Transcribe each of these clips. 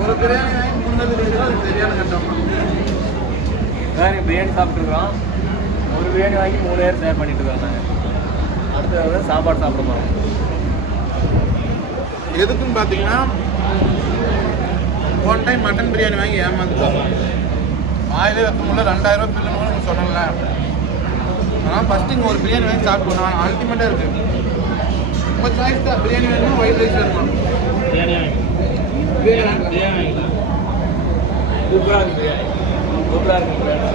ஒரு பிரியாணி வாங்கி மூணு அது சரியான கட்டம் வேறு பிரியாணி சாப்பிட்ருக்கோம் ஒரு பிரியாணி வாங்கி மூணு பேர் ஷேர் பண்ணிட்டு இருக்கோம் நாங்கள் அடுத்து வந்து சாப்பாடு சாப்பிட போகிறோம் எதுக்குன்னு பார்த்தீங்கன்னா ஒன் டைம் மட்டன் பிரியாணி வாங்கி ஏமாந்துட்டோம் ஆயிரத்தி வெப்பமுள்ள ரெண்டாயிரம் ரூபாய் பில்லுன்னு கூட ஆனால் ஃபஸ்ட்டு இங்கே ஒரு பிரியாணி வாங்கி சாப்பிட்டு நான் அல்டிமேட்டாக இருக்குது உங்கள் சாய்ஸ் தான் பிரியாணி வேணுமா ஒயிட் ரைஸ் வேணுமா. பிரியாணி பிரியாணி வாங்கிக்கலாம். பிரியாணி சூப்பராக இருக்கு பிரியாணி. சூப்பராக இருக்கு பிரியாணி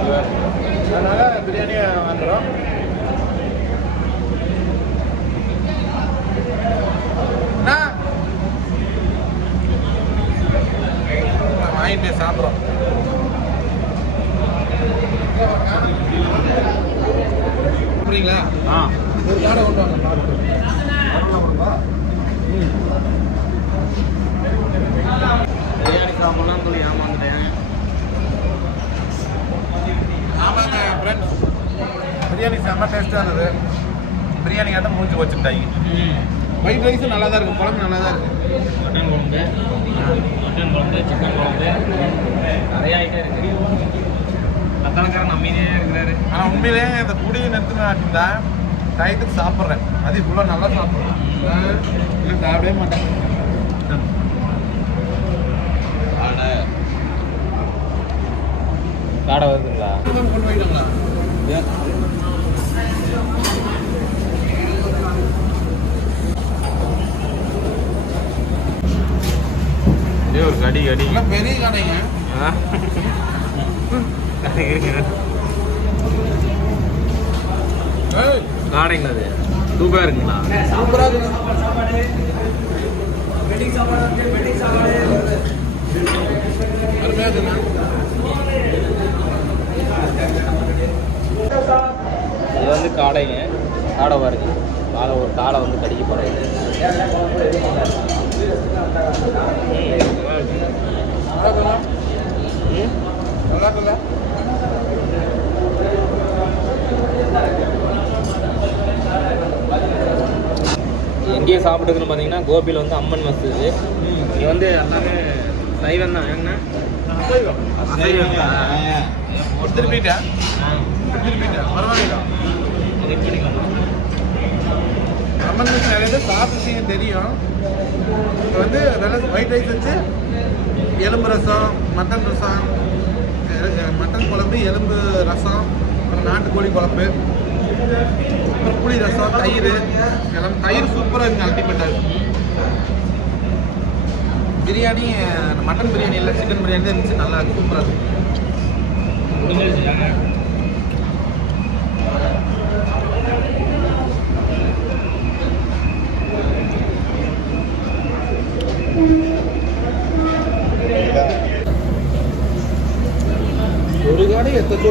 அதனால பிரியாணி வாங்குறோம். அண்ணா. வாங்கிட்டு சாப்பிட்றோம். புரியுங்களா ஆ. ஒரு வாங்க பிரியாணி சாப்பிட்லாம்னு சொல்லி ஏமாந்துட்டேன். ஆமாங்க ஃப்ரெண்ட்ஸ் பிரியாணி செம்ம டேஸ்ட்டாக இருந்தது. பிரியாணி ஆட்டம் மூஞ்சி வச்சுட்டாங்க ஒயிட் ரைஸும் நல்லா தான் இருக்கும். குழம்பு நல்லா தான் இருக்குது மட்டன் குழம்பு மட்டன் குழம்பு சிக்கன் குழம்பு நிறைய ஐட்டம் இருக்கு. கத்தனக்காரன் அமைதியாக இருக்கிறாரு ஆனால் உண்மையிலேயே இந்த குடியை நிறுத்தினா அப்படின்னா டயத்துக்கு சாப்பிட்றேன். அது இவ்வளோ நல்லா சாப்பிட்றேன். இல்லை சாப்பிடவே மாட்டேன். காடை வருதுங்களா? கொண்டு போயிடுங்களா இதே ஒரு கடி கடி. எல்லாம் பெரிய கடைங்க. காடைங்களா அது சூப்பராக இருக்குங்களா? சூப்பராக இது வந்து காடைங்க. காடை பாருங்க. காடை ஒரு காடை வந்து கடிக்க போகிறேன் நல்லா இருக்குல்ல நல்லா இருக்குல்ல எங்கேயே சாப்பிட்டுக்குன்னு பார்த்தீங்கன்னா கோபியில் வந்து அம்மன் மசூது இங்கே வந்து எல்லாமே சைவம் தான். ஏங்கண்ணா. திருப்பிட்டா? திருப்பிட்டா? பரவாயில்ல அம்மன் மிஸ் நிறைய சாப்பிட்டு தெரியும். வந்து வெள்ளை ஒயிட் ரைஸ் வச்சு எலும்பு ரசம் மட்டன் ரசம் மட்டன் குழம்பு எலும்பு ரசம் அப்புறம் நாட்டுக்கோழி குழம்பு அப்புறம் புளி ரசம் தயிர் எல்லாம் தயிர் சூப்பராக இருக்குங்க அல்டிமேட்டாக இருக்கு. பிரியாணி மட்டன் பிரியாணி இல்லை சிக்கன் பிரியாணி தான் இருந்துச்சு நல்லா சூப்பராக இருக்குது ஒரு காடை எத்தனை